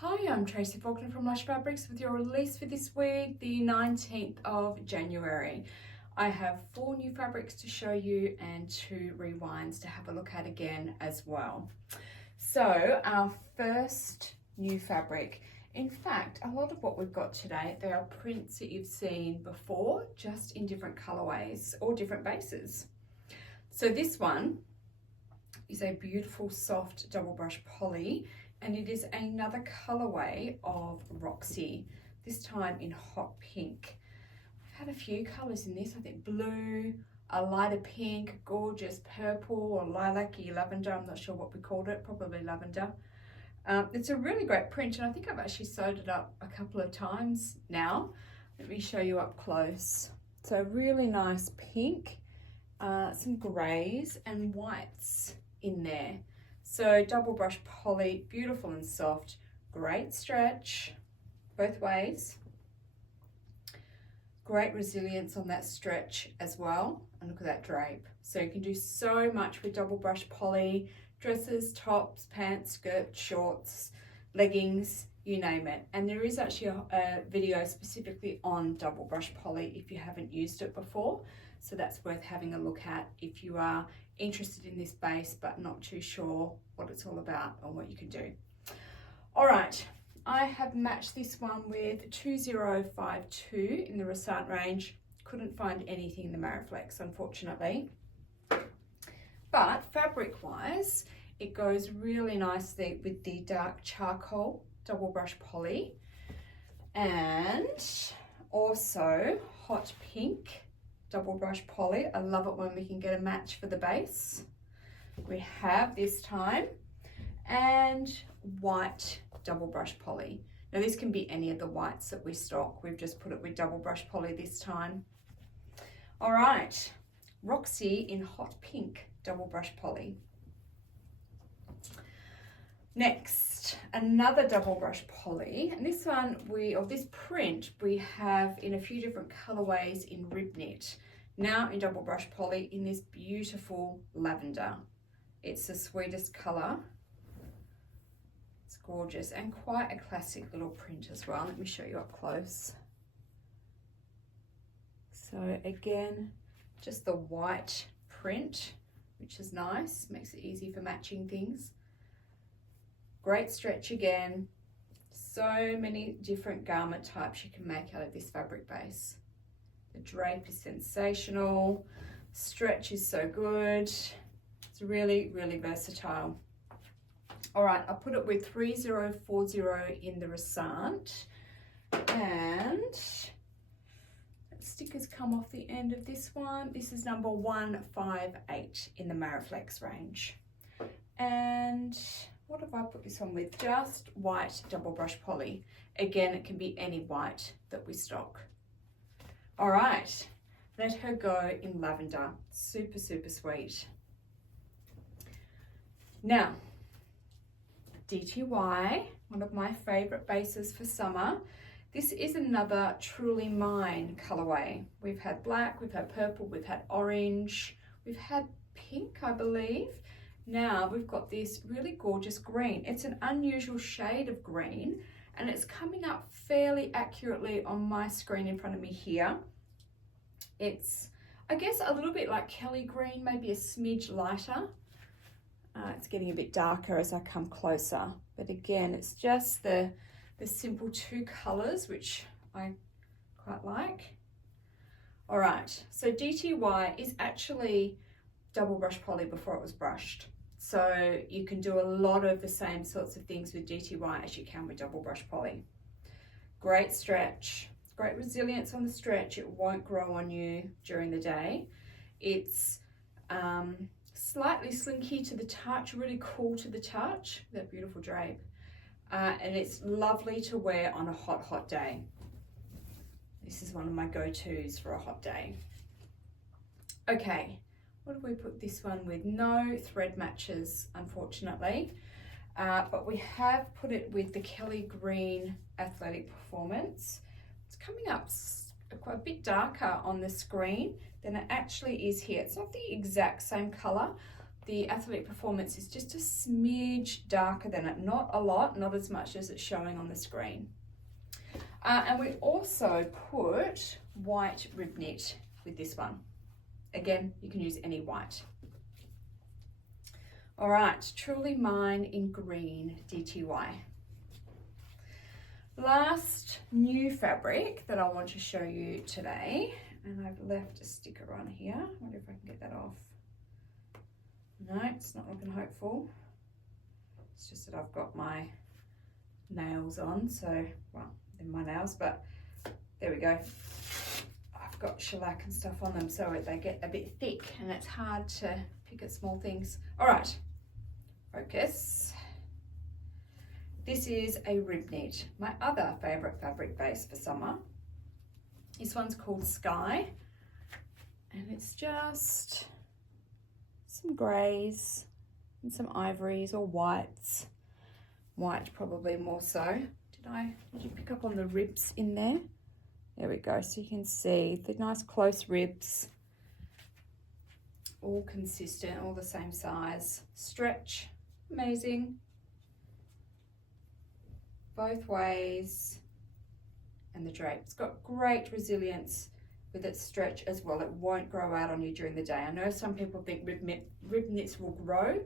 Hi, I'm Tracy Faulkner from Lush Fabrics with your release for this week, the 19th of January. I have 4 new fabrics to show you and 2 rewinds to have a look at again as well. So our first new fabric, in fact, a lot of what we've got today, they are prints that you've seen before, just in different colorways or different bases. So this one is a beautiful soft double brush poly, and it is another colorway of Roxy, this time in hot pink. I've had a few colors in this, I think blue, a lighter pink, gorgeous purple or lilac-y lavender, I'm not sure what we called it, probably lavender. It's a really great print, and I think I've actually sewed it up a couple of times now. Let me show you up close. So really nice pink, some greys and whites in there. So double brush poly, beautiful and soft, great stretch both ways. Great resilience on that stretch as well. And look at that drape. So you can do so much with double brush poly, dresses, tops, pants, skirts, shorts, leggings, you name it. And there is actually a video specifically on double brush poly if you haven't used it before. So that's worth having a look at if you are interested in this base but not too sure what it's all about or what you can do. All right, I have matched this one with 2052 in the Resart range. Couldn't find anything in the Mariflex, unfortunately. But fabric wise, it goes really nicely with the dark charcoal double brush poly, and also hot pink double brush poly. I love it when we can get a match for the base. We have this time, and white double brush poly. Now this can be any of the whites that we stock. We've just put it with double brush poly this time. All right, Roxy in hot pink double brush poly. Next, another double brush poly, and this one this print we have in a few different colorways in rib knit. Now in double brush poly in this beautiful lavender. It's the sweetest color. It's gorgeous and quite a classic little print as well. Let me show you up close. So again, just the white print, which is nice, makes it easy for matching things. Great stretch again. So many different garment types you can make out of this fabric base. The drape is sensational. Stretch is so good. It's really, really versatile. All right, I'll put it with 3040 in the Resart, and stickers come off the end of this one. This is number 158 in the Mariflex range. And what have I put this one with? Just white double brush poly. Again, it can be any white that we stock. All right, let her go in lavender. Super, super sweet. Now, DTY, one of my favorite bases for summer. This is another Truly Mine colorway. We've had black, we've had purple, we've had orange, we've had pink, I believe. Now we've got this really gorgeous green. It's an unusual shade of green, and it's coming up fairly accurately on my screen in front of me here. It's, I guess, a little bit like Kelly green, maybe a smidge lighter. It's getting a bit darker as I come closer, but again, it's just the simple 2 colors, which I quite like. All right, so DTY is actually double brush poly before it was brushed. So you can do a lot of the same sorts of things with DTY as you can with double brush poly. Great stretch, great resilience on the stretch. It won't grow on you during the day. It's slightly slinky to the touch, really cool to the touch, that beautiful drape. And it's lovely to wear on a hot, hot day. This is one of my go-tos for a hot day. Okay, what do we put this one with? No thread matches, unfortunately. But we have put it with the Kelly Green Athletic Performance. It's coming up quite a bit darker on the screen than it actually is here. It's not the exact same color. the Athletic Performance is just a smidge darker than it. Not a lot, not as much as it's showing on the screen. And we also put white rib knit with this one. Again, you can use any white. All right, Truly Mine in green DTY. Last new fabric that I want to show you today, and I've left a sticker on here. I wonder if I can get that off. No, it's not looking hopeful. It's just that I've got my nails on, so, well, they're my nails, but there we go. I've got shellac and stuff on them, so they get a bit thick and it's hard to pick at small things. All right, focus. This is a rib knit, my other favorite fabric base for summer. This one's called Sky, and it's just some greys and some ivories or whites. White probably more so. Did you pick up on the ribs in there? There we go, so you can see the nice close ribs, all consistent, all the same size. Stretch, amazing. Both ways. And the drape, it's got great resilience with its stretch as well. It won't grow out on you during the day. I know some people think rib knits will grow.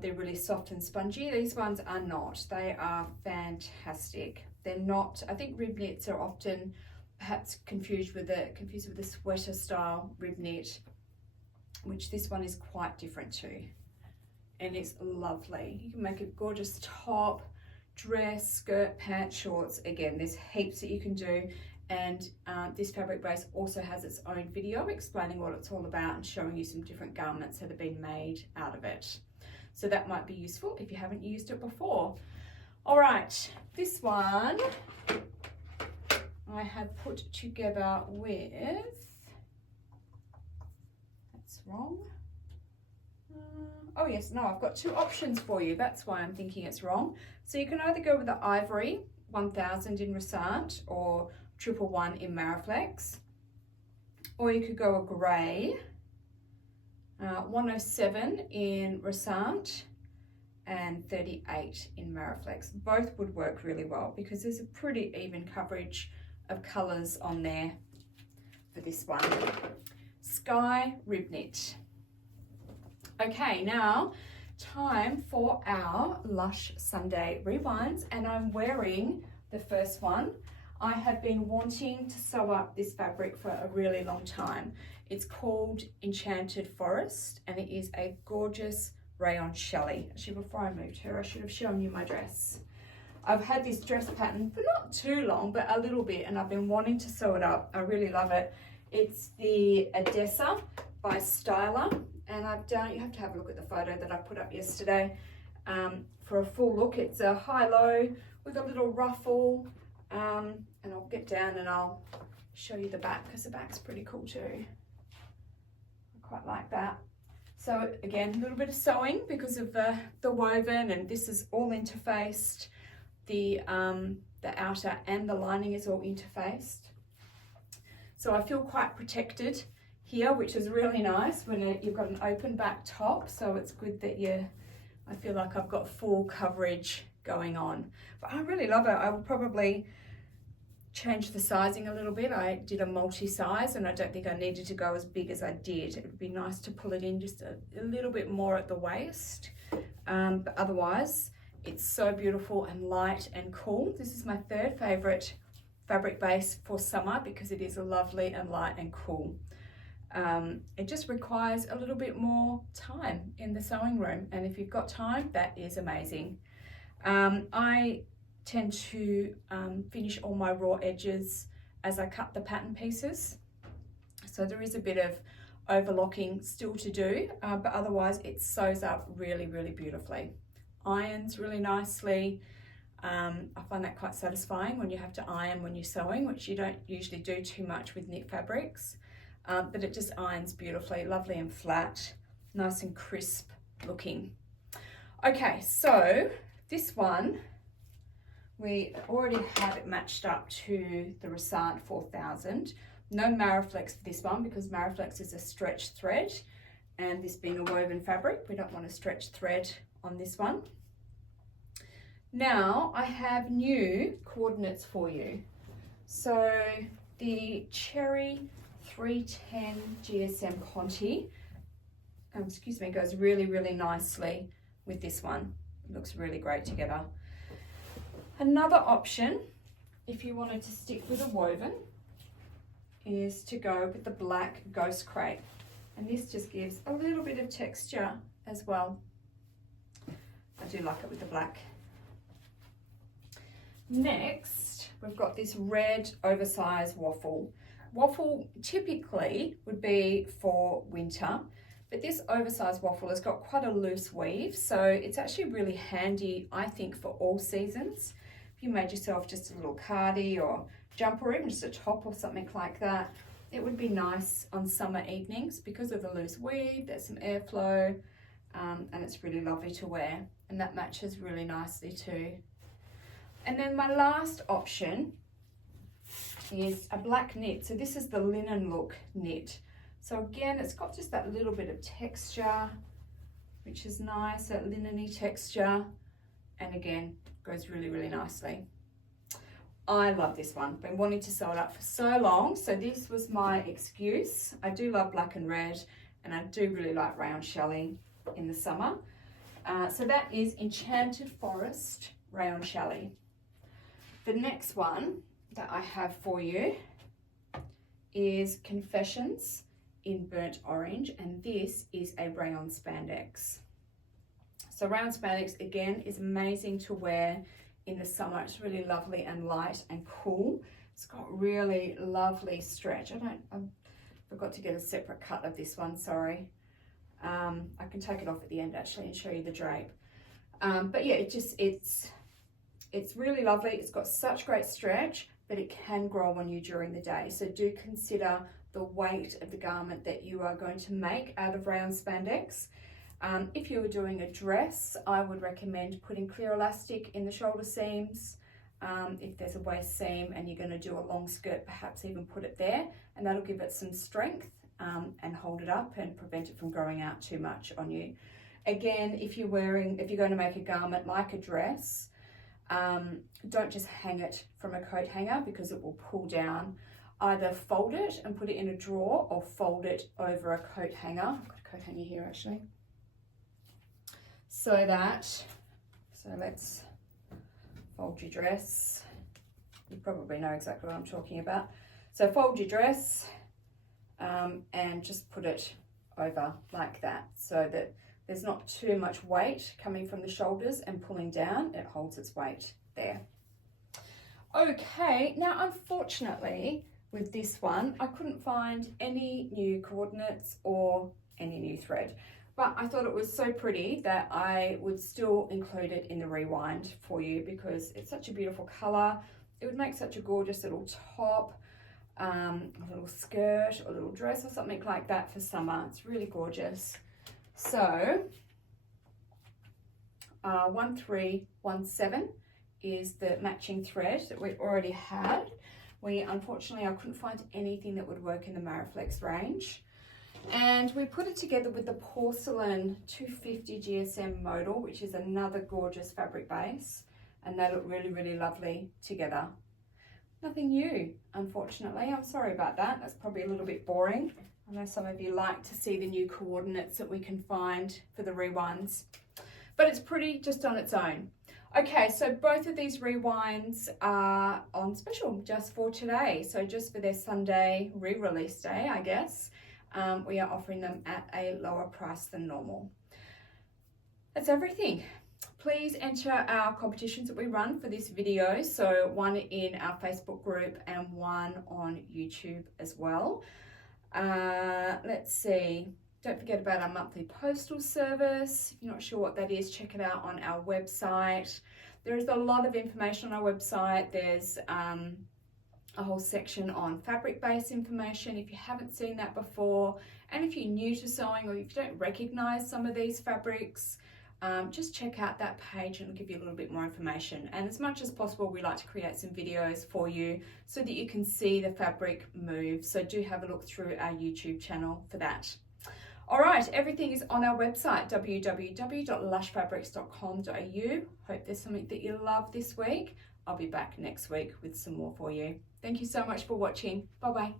They're really soft and spongy. These ones are not. They are fantastic. They're not, I think rib knits are often perhaps confused with the sweater style rib knit, which this one is quite different to. And it's lovely. You can make a gorgeous top, dress, skirt, pants, shorts. Again, there's heaps that you can do. And this fabric base also has its own video explaining what it's all about and showing you some different garments that have been made out of it. So that might be useful if you haven't used it before. All right, this one I have put together with, that's wrong. Oh yes, no, I've got two options for you. That's why I'm thinking it's wrong. So you can either go with the Ivory 1000 in Resant or 111 in Mariflex, or you could go a grey 107 in Resant and 38 in Mariflex. Both would work really well because there's a pretty even coverage of colours on there for this one. Sky rib knit. Okay, now time for our Lush Sunday rewinds, and I'm wearing the first one. I have been wanting to sew up this fabric for a really long time. It's called Enchanted Forest, and it is a gorgeous rayon chelly. Actually, before I moved her, I should have shown you my dress. I've had this dress pattern for not too long, but a little bit, and I've been wanting to sew it up. I really love it. It's the Odessa by Styler, and I've done, you have to have a look at the photo that I put up yesterday for a full look. It's a high-low with a little ruffle, and I'll get down and I'll show you the back because the back's pretty cool too. I quite like that. So again, a little bit of sewing because of the woven, and this is all interfaced. The outer and the lining is all interfaced. So I feel quite protected here, which is really nice when you've got an open back top. So it's good that I feel like I've got full coverage going on. But I really love it. I will probably change the sizing a little bit. I did a multi-size and I don't think I needed to go as big as I did. It would be nice to pull it in just a little bit more at the waist. But otherwise, it's so beautiful and light and cool. This is my third favorite fabric base for summer because it is lovely and light and cool. It just requires a little bit more time in the sewing room, and if you've got time, that is amazing. I tend to finish all my raw edges as I cut the pattern pieces, so there is a bit of overlocking still to do, but otherwise it sews up really, really beautifully. Irons really nicely. I find that quite satisfying when you have to iron when you're sewing, which you don't usually do too much with knit fabrics. But it just irons beautifully, lovely and flat, nice and crisp looking. Okay, so this one, we already have it matched up to the Resant 4000. No Mariflex for this one because Mariflex is a stretch thread. and this being a woven fabric, we don't want to stretch thread on this one. Now I have new coordinates for you. So the Cherry 310 GSM Conti, goes really, really nicely with this one. It looks really great together. Another option, if you wanted to stick with a woven, is to go with the black Ghost Crepe. And this just gives a little bit of texture as well. I do like it with the black. Next, we've got this red oversized waffle. Waffle typically would be for winter, but this oversized waffle has got quite a loose weave, so it's actually really handy, I think, for all seasons. If you made yourself just a little cardi or jumper, or even just a top or something like that, it would be nice on summer evenings because of the loose weave. There's some airflow, and it's really lovely to wear, and that matches really nicely too. And then my last option is a black knit. So this is the linen look knit. So again, it's got just that little bit of texture, which is nice, that linen-y texture. And again, goes really, really nicely. I love this one. Been wanting to sew it up for so long. So this was my excuse. I do love black and red, and I do really like round challis in the summer. So that is Enchanted Forest round challis. The next one that I have for you is Confessions in Burnt Orange, and this is a rayon spandex. So rayon spandex again is amazing to wear in the summer. It's really lovely and light and cool. It's got really lovely stretch. I forgot to get a separate cut of this one, sorry. I can take it off at the end actually and show you the drape. But yeah, it's really lovely. It's got such great stretch, but it can grow on you during the day. So do consider the weight of the garment that you are going to make out of rayon spandex. If you were doing a dress, I would recommend putting clear elastic in the shoulder seams. If there's a waist seam and you're going to do a long skirt, perhaps even put it there, and that'll give it some strength and hold it up and prevent it from growing out too much on you. Again, if you're going to make a garment like a dress, don't just hang it from a coat hanger because it will pull down. Either fold it and put it in a drawer or fold it over a coat hanger. I've got a coat hanger here actually. So let's fold your dress. You probably know exactly what I'm talking about. So fold your dress and just put it over like that so that there's not too much weight coming from the shoulders and pulling down. It holds its weight there. Okay, now unfortunately with this one, I couldn't find any new coordinates or any new thread, but I thought it was so pretty that I would still include it in the rewind for you because it's such a beautiful color. It would make such a gorgeous little top, a little skirt, or a little dress or something like that for summer. It's really gorgeous. So 1317 is the matching thread that we already had. Unfortunately, I couldn't find anything that would work in the Mariflex range. And we put it together with the Porcelain 250 GSM modal, which is another gorgeous fabric base. And they look really, really lovely together. Nothing new, unfortunately. I'm sorry about that. That's probably a little bit boring. I know some of you like to see the new coordinates that we can find for the rewinds. But it's pretty just on its own. Okay, so both of these rewinds are on special just for today. So just for their Sunday re-release day, I guess, we are offering them at a lower price than normal. That's everything. Please enter our competitions that we run for this video. So one in our Facebook group and one on YouTube as well. Let's see. Don't forget about our monthly postal service. If you're not sure what that is, check it out on our website. There is a lot of information on our website. There's a whole section on fabric-based information if you haven't seen that before. And if you're new to sewing or if you don't recognize some of these fabrics, just check out that page and it'll give you a little bit more information. And as much as possible, we like to create some videos for you so that you can see the fabric move. So do have a look through our YouTube channel for that. All right, everything is on our website, www.lushfabrics.com.au. Hope there's something that you love this week. I'll be back next week with some more for you. Thank you so much for watching. Bye-bye.